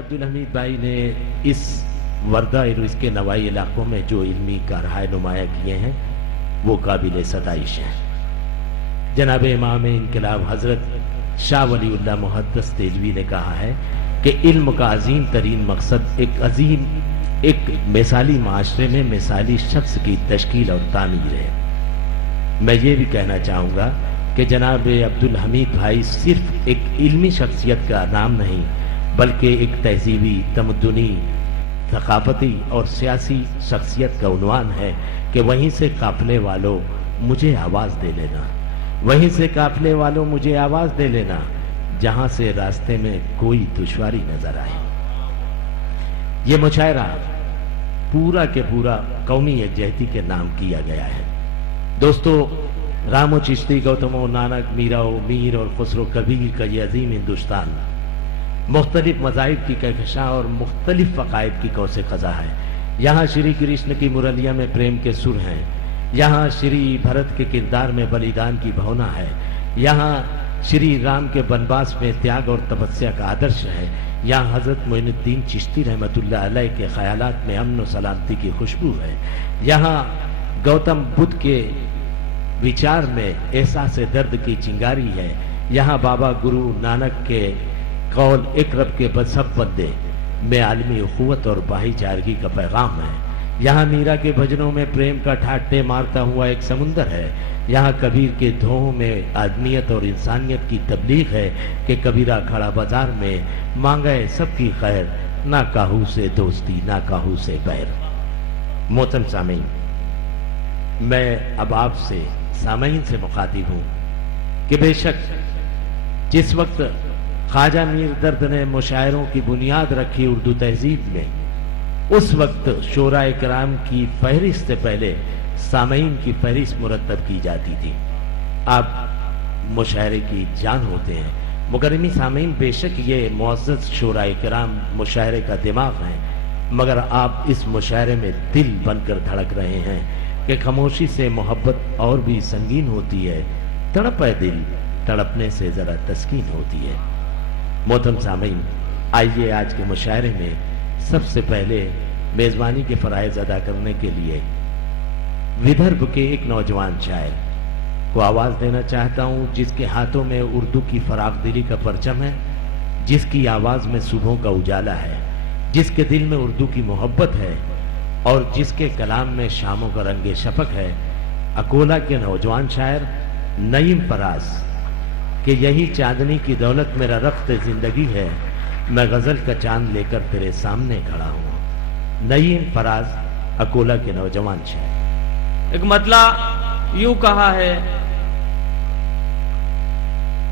अब्दुल हमीद भाई ने इस वर्दा और इसके नवाई इलाकों में जो इल्मी कारहाय नुमाया किए हैं वो काबिल सताइश हैं। जनाब इमाम इनकलाब हजरत शाह वलीउल्लाह मुहद्दस तेजवी ने कहा है कि इल्म का अजीम तरीन मकसद एक मिसाली माशरे में मिसाली शख्स की तश्कील और तामीर है। मैं ये भी कहना चाहूँगा कि जनाब अब्दुल हमीद भाई सिर्फ एक इल्मी शख्सियत का नाम नहीं बल्कि एक तहजीबी, तमद्दुनी, थकाफती और सियासी शख्सियत का उन्वान है कि वहीं से काफले वालों मुझे आवाज़ दे लेना, वहीं से काफले वालों मुझे आवाज़ दे लेना, जहां से रास्ते में कोई दुश्वारी नजर आए। ये मुशायरा पूरा के पूरा कौमी यकजहती के नाम किया गया है। दोस्तों, रामो चिश्ती, गौतमो नानक, मीराओ मीर और खुसरो कबीर का ये अजीम हिंदुस्तान मुख्तलिफ मज़ाहिब की कहकशां और मुख्तलिफ फ़काइद की कौसे ख़ज़ा है। यहाँ श्री कृष्ण की मुरलिया में प्रेम के सुर हैं, यहाँ श्री भरत के किरदार में बलिदान की भावना है, यहाँ श्री राम के बनवास में त्याग और तपस्या का आदर्श है, यहाँ हज़रत मोइनुद्दीन चिश्ती रहमतुल्लाह अलैह के ख्यालात में अमन व सलामती की खुशबू है, यहाँ गौतम बुद्ध के विचार में एहसास दर्द की चिंगारी है, यहाँ बाबा गुरु नानक के कौल एक रब के सब बंदे में आलमी उखुवत और भाईचारगी का पैगाम है, यहाँ मीरा के भजनों में प्रेम का ठाटे मारता हुआ एक समुंदर है, यहाँ कबीर के धों में आदमियत और इंसानियत की तबलीग है कि कबीरा खड़ा बाजार में मांगे सबकी खैर, ना काहू से दोस्ती ना काहू से बैर। मोहतरम सामीन, मैं अब आपसे सामीन से मुखातिब हूँ कि बेशक जिस वक्त ख्वाजा मीर दर्द ने मुशायरों की बुनियाद रखी उर्दू तहजीब में, उस वक्त शोराए कराम की फहरिस्त से पहले सामीन की फहरिस्त मुरतब की जाती थी। आप मुशायरे की जान होते हैं मुकर्रमी सामीन, बेशक ये मुअज़्ज़ज़ शोराए कराम मुशायरे का दिमाग है, मगर आप इस मुशायरे में दिल बनकर धड़क रहे हैं कि खामोशी से मोहब्बत और भी संगीन होती है, तड़प है दिल, तड़पने से जरा तस्कीन होती है। मोहतरम सामीन, आइए आज के मुशायरे में सबसे पहले मेजबानी के फराइज अदा करने के लिए विदर्भ के एक नौजवान शायर को आवाज देना चाहता हूं, जिसके हाथों में उर्दू की फराख दिली का परचम है, जिसकी आवाज में सुबहों का उजाला है, जिसके दिल में उर्दू की मोहब्बत है और जिसके कलाम में शामों का रंगे शफक है। अकोला के नौजवान शायर नईम फराज कि यही चांदनी की दौलत मेरा रफ्त जिंदगी है, मैं गजल का चांद लेकर तेरे सामने खड़ा हूं। नईम फराज, अकोला के नौजवान शायर। एक मतला यूं कहा है,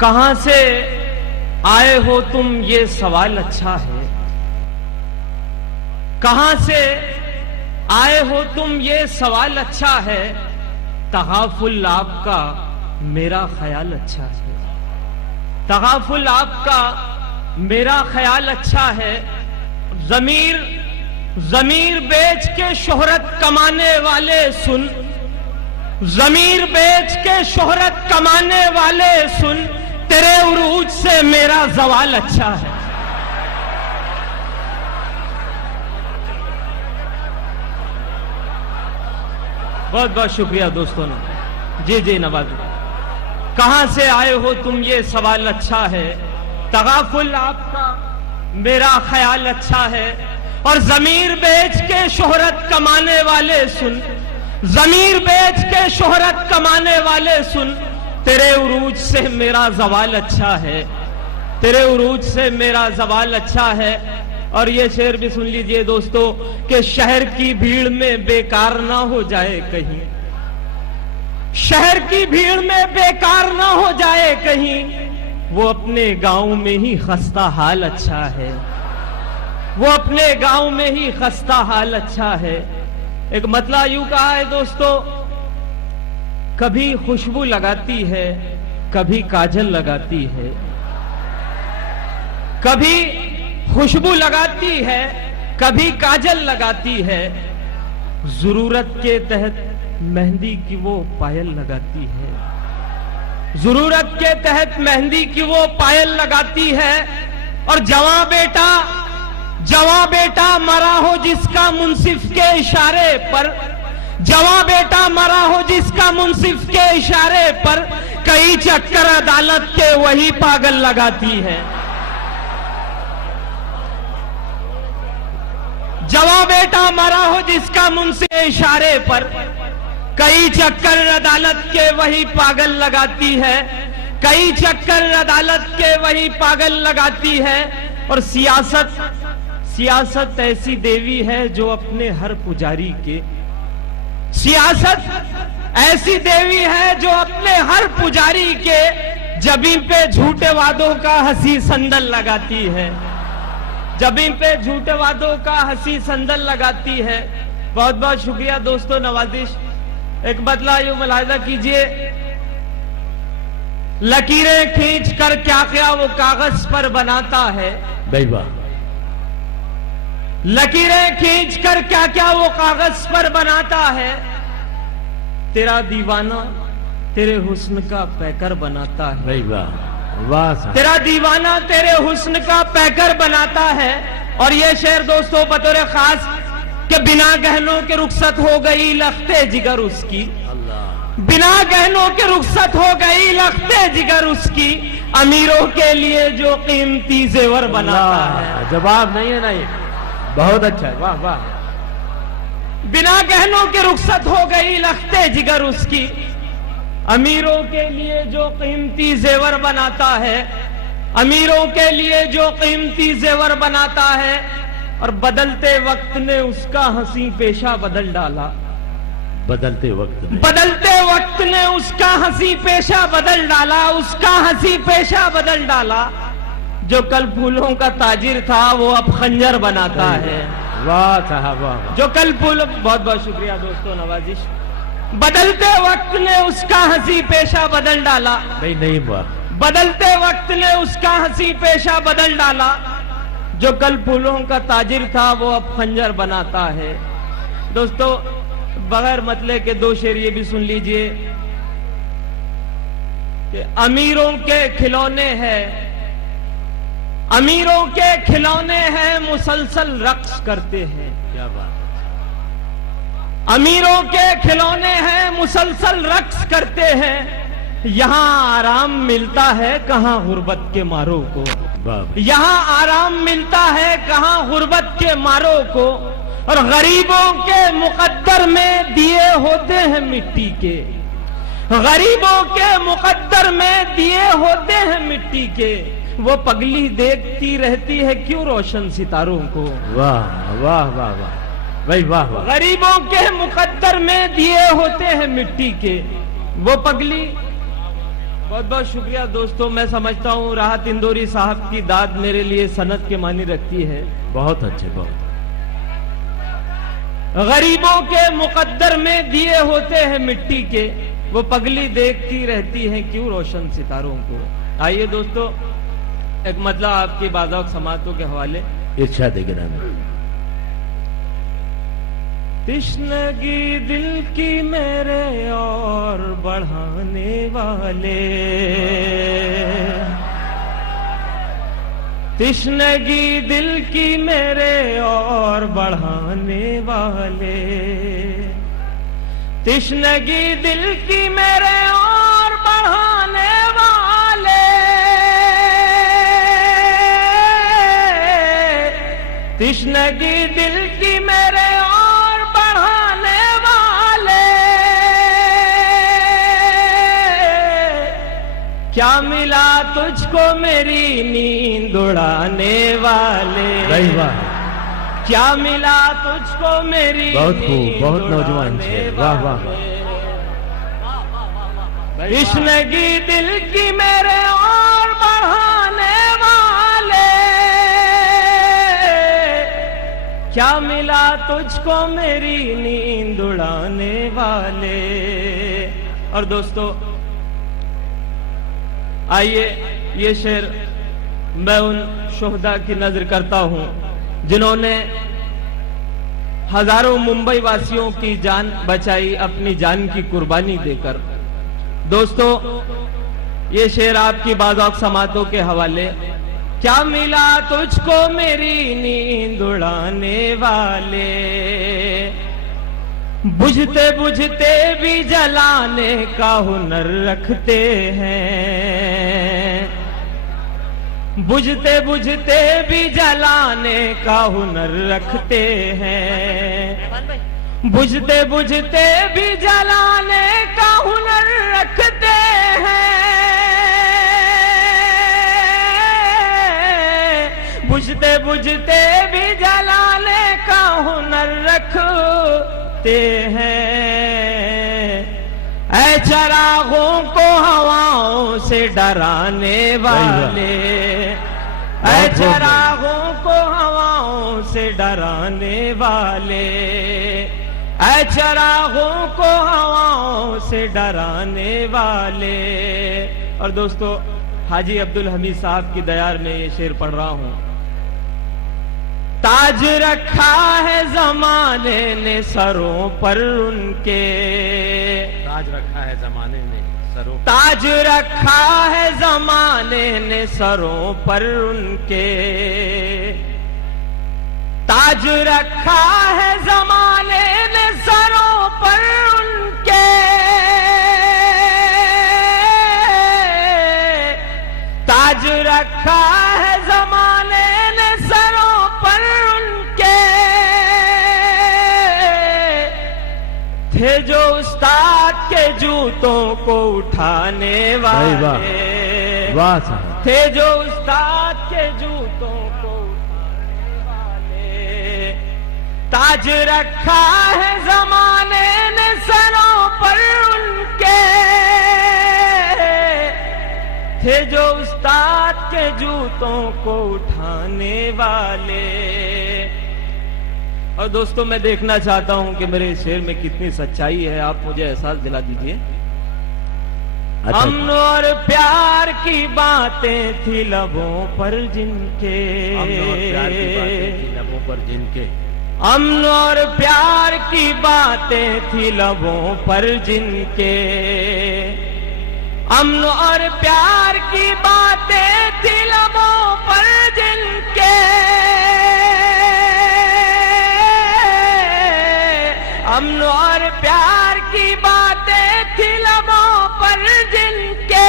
कहां से आए हो तुम ये सवाल अच्छा है, कहां से आए हो तुम ये सवाल अच्छा है, तगाफुल आपका मेरा ख्याल अच्छा है, तगाफुल आपका मेरा ख्याल अच्छा है। जमीर बेच के शोहरत कमाने वाले सुन, जमीर बेच के शोहरत कमाने वाले सुन, तेरे उरूज से मेरा जवाल अच्छा है। बहुत बहुत शुक्रिया दोस्तों ने। जी जी नवाज, कहां से आए हो तुम ये सवाल अच्छा है, तगाफुल आपका मेरा ख्याल अच्छा है। और जमीर बेच के शोहरत कमाने वाले सुन, जमीर बेच के शोहरत कमाने वाले सुन, तेरे उरूज से मेरा जवाल अच्छा है, तेरे उरूज से मेरा जवाल अच्छा है। और ये शेर भी सुन लीजिए दोस्तों कि शहर की भीड़ में बेकार ना हो जाए कहीं, शहर की भीड़ में बेकार ना हो जाए कहीं, वो अपने गांव में ही खस्ता हाल अच्छा है, वो अपने गांव में ही खस्ता हाल अच्छा है। एक मतला यूं कहा है दोस्तों, कभी खुशबू लगाती है, कभी काजल लगाती है, कभी खुशबू लगाती है, कभी काजल लगाती है, जरूरत के तहत मेहंदी की वो पायल लगाती है, जरूरत के तहत मेहंदी की वो पायल लगाती है। और जवां बेटा जवां बेटा मरा हो जिसका मुंसिफ के इशारे पर, जवां बेटा मरा हो जिसका मुंसिफ के इशारे पर, कई चक्कर अदालत के वही पागल लगाती है। जवां बेटा मरा हो जिसका मुंसिफ के इशारे पर, कई चक्कर अदालत के वही पागल लगाती है, कई चक्कर अदालत के वही पागल लगाती है। और सियासत ऐसी देवी है जो अपने हर पुजारी के, सियासत ऐसी देवी है जो अपने हर पुजारी के जबीं पे झूठे वादों का हंसी संदल लगाती है, जबीं पे झूठे वादों का हंसी संदल लगाती है। बहुत बहुत शुक्रिया दोस्तों, नवाजिश। एक बदला यूं मुलाहिजा कीजिए, लकीरें खींच कर क्या क्या वो कागज पर बनाता है, भाई वाह। लकीरें खींच कर क्या क्या वो कागज पर बनाता है, तेरा दीवाना तेरे हुस्न का पैकर बनाता है, भाई वाह वाह साहब। तेरा दीवाना तेरे हुस्न का पैकर बनाता है। और ये शेर दोस्तों बतौर खास कि बिना गहनों के रुखसत हो गई लखते जिगर उसकी, बिना गहनों के रुखसत हो गई लखते जिगर उसकी, अमीरों के लिए जो कीमती जेवर बनाता है। जवाब नहीं है, नहीं, बहुत अच्छा है, वाह वाह। बिना गहनों के रुखसत हो गई लखते जिगर उसकी, अमीरों के लिए जो कीमती जेवर बनाता है, अमीरों के लिए जो कीमती जेवर बनाता है। और बदलते वक्त ने उसका हंसी पेशा बदल डाला, बदलते वक्त ने उसका हंसी पेशा बदल डाला, उसका हंसी पेशा बदल डाला। जो कल फूलों का ताजिर था वो अब खंजर बनाता है। वाह साहब वाह। जो कल फूल, बहुत बहुत शुक्रिया दोस्तों, नवाजिश। बदलते वक्त ने उसका हंसी पेशा बदल डाला, नहीं वाह। बदलते वक्त ने उसका हंसी पेशा बदल डाला। जो कल फूलों का ताजिर था वो अब खंजर बनाता है। दोस्तों बगैर मतले के दो शेर ये भी सुन लीजिए कि अमीरों के खिलौने हैं, अमीरों के खिलौने हैं मुसलसल रक्स करते हैं। क्या बात। अमीरों के खिलौने हैं मुसलसल रक्स करते हैं, यहां आराम मिलता है कहां गुर्बत के मारों को, यहां आराम मिलता है कहां गुर्बत के मारों को। और गरीबों के मुकद्दर में दिए होते हैं मिट्टी के, गरीबों के मुकद्दर में दिए होते हैं मिट्टी के, वो पगली देखती रहती है क्यों रोशन सितारों को। वाह वाह वाह वाह भाई वाह वाह। गरीबों के मुकद्दर में दिए होते हैं मिट्टी के, वो पगली। बहुत बहुत शुक्रिया दोस्तों। मैं समझता हूँ राहत इंदौरी साहब की दाद मेरे लिए सनद के मानी रखती है। बहुत अच्छे, बहुत। गरीबों के मुकद्दर में दिए होते हैं मिट्टी के, वो पगली देखती रहती है क्यों रोशन सितारों को। आइए दोस्तों एक मतलब आपकी बाज़ात समातों के हवाले इरशाद गिरामी। तिश्नगी दिल की मेरे और बढ़ाने वाले, तिश्नगी दिल की मेरे और बढ़ाने वाले, तिश्नगी दिल की मेरे और बढ़ाने वाले, तिश्नगी दिल की मेरे और बढ़ाने वाले, क्या मिला तुझको मेरी नींद उड़ाने वाले। भाई वाह। क्या मिला तुझको मेरी, बहुत खूब, बहुत नौजवान शेर, वाह वाह। तिश्नगी दिल की मेरे और बढ़ाने वाले, क्या मिला तुझको मेरी नींद उड़ाने वाले। और दोस्तों आइए ये शेर मैं उन शोहदा की नजर करता हूं जिन्होंने हजारों मुंबई वासियों की जान बचाई अपनी जान की कुर्बानी देकर। दोस्तों ये शेर आपकी बाज़ात समातों के हवाले क्या मिला तुझको मेरी नींद उड़ाने वाले, बुझते बुझते भी जलाने का हुनर रखते हैं, बुझते बुझते भी जलाने का हुनर रखते हैं, बुझते बुझते भी जलाने का हुनर रखते हैं, बुझते बुझते भी जलाने का हुनर रखते हैं। ऐ चरागों को हवाओं से डराने वाले, ऐ चरागों को हवाओं से डराने वाले, ऐ चरागों को हवाओं से डराने वाले। और दोस्तों, हाजी अब्दुल हमीद साहब की दयार में ये शेर पढ़ रहा हूं। ताज रखा है जमाने ने सरों पर उनके, ताज रखा है जमाने ने सरों, ताज रखा है जमाने ने सरों पर उनके, ताज रखा है जमाने ने सरों पर उनके, ताज रखा है जमाने ने सरों पर उनके, थे जो उस्ताद के जूतों को उठाने वाले, वाह साहब, थे जो उस्ताद के जूतों को उठाने वाले, ताज रखा है जमाने ने सरों पर उनके, थे जो उस्ताद के जूतों को उठाने वाले। और दोस्तों, मैं देखना चाहता हूं कि मेरे शेर में कितनी सच्चाई है, आप मुझे एहसास दिला दीजिए। अमन और प्यार की बातें थी लबों पर जिनके, अमन और प्यार की बातें थी लबों पर जिनके, अमन और प्यार की बातें थी लबों पर जिनके, अमन और प्यार की बातें थी लबों पर जिनके, अमन और प्यार की बातें थी लबों पर जिनके,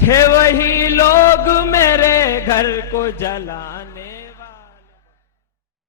थे वही लोग मेरे घर को जला